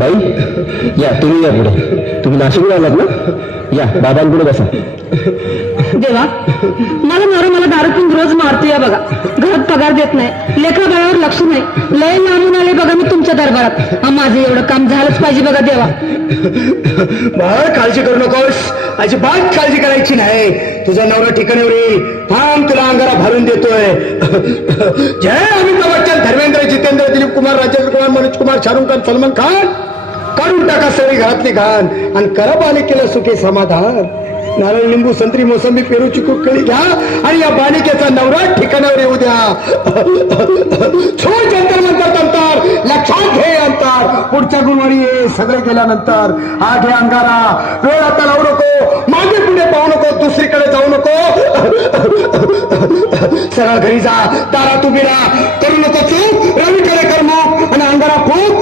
बाई या, तुम्ही या पुढे. तुम्ही नाशिकला आलात ना? या बाबांपुढे बसा. देवा, माझा नवरा मला दारू पिऊन रोज मारतोय बघा. घरात पगार देत नाही, लेकरा बाळावर लक्ष नाही. लय लांबून आले बघा मी तुमच्या दरबारात. माझं एवढं काम झालंच पाहिजे बघा देवा. बाळ काळजी करू नकोस, अजिबात काळजी करायची नाही. तुझा नवरा ठिकाणीवर येईल. थांब, तुला अंगारा भरून देतोय. जय अमिताभ बच्चन, धर्मेंद्र, जितेंद्र, दिलीप कुमार, राजेंद्र कुमार, मनोज कुमार, शाहरुख खान, सलमान खान. काढून टाका सगळी घरातली घाण आणि करा बालिकेला सुखी समाधान. नारळ, लिंबू, संत्री, मोसंबी, पेरू, चिकू, केळी घ्या आणि या बालिकेचा नवरा ठिकाणावर येऊ द्या. छोड जंतर मंतर तंतर, लक्षात घे अंतर. पुढच्या गुरुवारी ये. सगळे गेल्यानंतर हा घे अंगारा. वेळ आता लावू नको, मागे पुढे पाहू नको, दुसरीकडे जाऊ नको. सरळ घरी जा, दारात उभी राहा. करू नको चूक, रवीकडे कर मग आणि अंगारा फूक.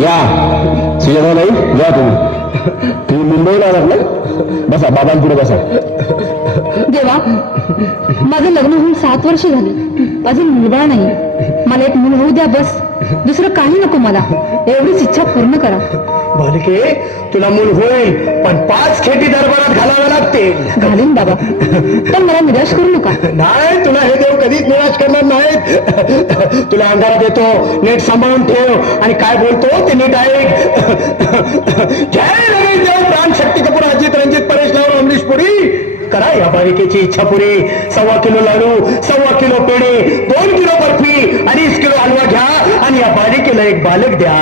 या सुजाता बाई, या तुम्ही मुंबईला आलात ना? बसा, बाबांपुढे बसा. देवा, माझं लग्न होऊन 7 वर्ष झाली. अजून मुलगा नाही. मला एक मुल होऊ द्या बस. दुसरं काही नको मला. एवढीच इच्छा पूर्ण करा. बालिके, तुला मूल होईल, पण 5 खेटी दरबारात घालाव्या लागतील. घालीन बाबा, पण मला निराश करू नका. नाही, तुला हे देव कधीच निराश करणार नाहीत. तुला अंधारा देतो, नीट सांभाळून ठेव आणि काय बोलतो ते नीट ऐक. जय रमेश देव, प्राण, शक्ती कपूर, अजित, रंजित, परेश लावून, अमरीश पुरी. करा या बालिकेची इच्छा पुरी. 1.25 किलो लाडू, 1.25 किलो पेढे, 2 किलो बर्फी, 2.5 किलो हलवा घ्या आणि या बालिकेला एक बालक द्या.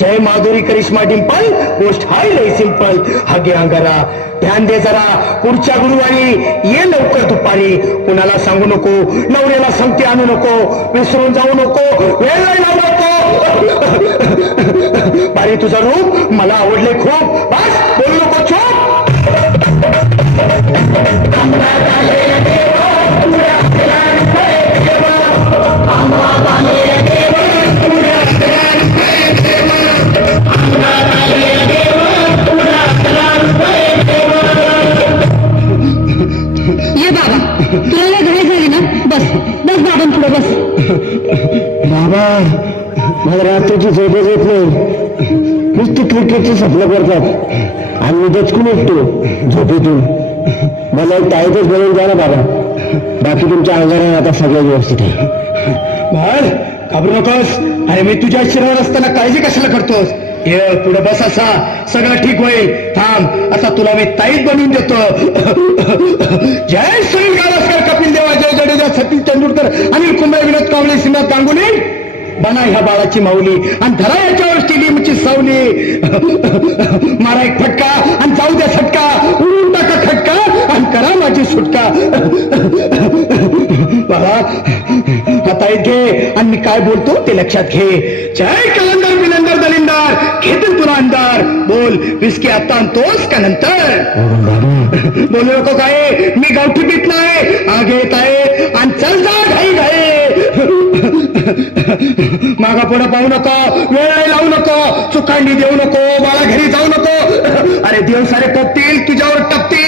जय माधुरी, करिश्मा, डिंपल, गोष्ट हाय लय सिंपल. हा घे अंगारा, ध्यान दे जरा. पुढच्या गुरुवारी ये लवकर दुपारी. कुणाला सांगू नको, नवऱ्याला संगती आणू नको, विसरून जाऊ नको, वेळ लावू नको. बारी, तुझं रूप मला आवडले खूप. बस, बोलू नको, चूप. ये बाबा, तुला लय घाई झाली ना? बस बस बाबांपुढे बस. बाबा, मला रात्रीची झोपच येत नाही. नुसती क्रिकेटची स्वप्न करतात आणि मी दचकून उठतो झोपेतून. मला एक ताईतच बनवून द्या ना बाबा. बाकी तुमच्या अंगारा आता सगळं व्यवस्थित आहे. बाळ, घाबरू नकोस. अरे मी तुझ्या शिरावर असताना काळजी कशाला करतोस? ये पुढे बस, असा सगळं ठीक होईल. थांब, आता तुला मी ताईत बनवून देतो. जय सुनील गावस्कर, कपिल देव, अजय जडेजा, सचिन तेंडुलकर, अनिल कुंबळे, विनोद कांबळे, श्रीनाथ गांगुली. बना ह्या बाळाची माऊली आणि धरा याच्यावर स्टेडियमची सावली. मारा एक फटका आणि जाऊ द्या सटका. उडून टाका खटका आणि करा माझी सुटका. बाळा, आता घे आणि मी काय बोलतो ते लक्षात घे. जय कलंदर, बिलंदर, दलिंदर, घेतील तुला अंधार. बोल, विस्की आता आणतोस का नंतर? बोलू नको काय, मी गावठी बीत नाही. आगे येत आहे आणि चल जा घाई घाई. मागा पुढे पाहू नको, वेळ लावू नको, चुकांडी देऊ नको, बाळा घरी जाऊ नको. अरे देव सारे पोपतील, तुझ्यावर टपतील.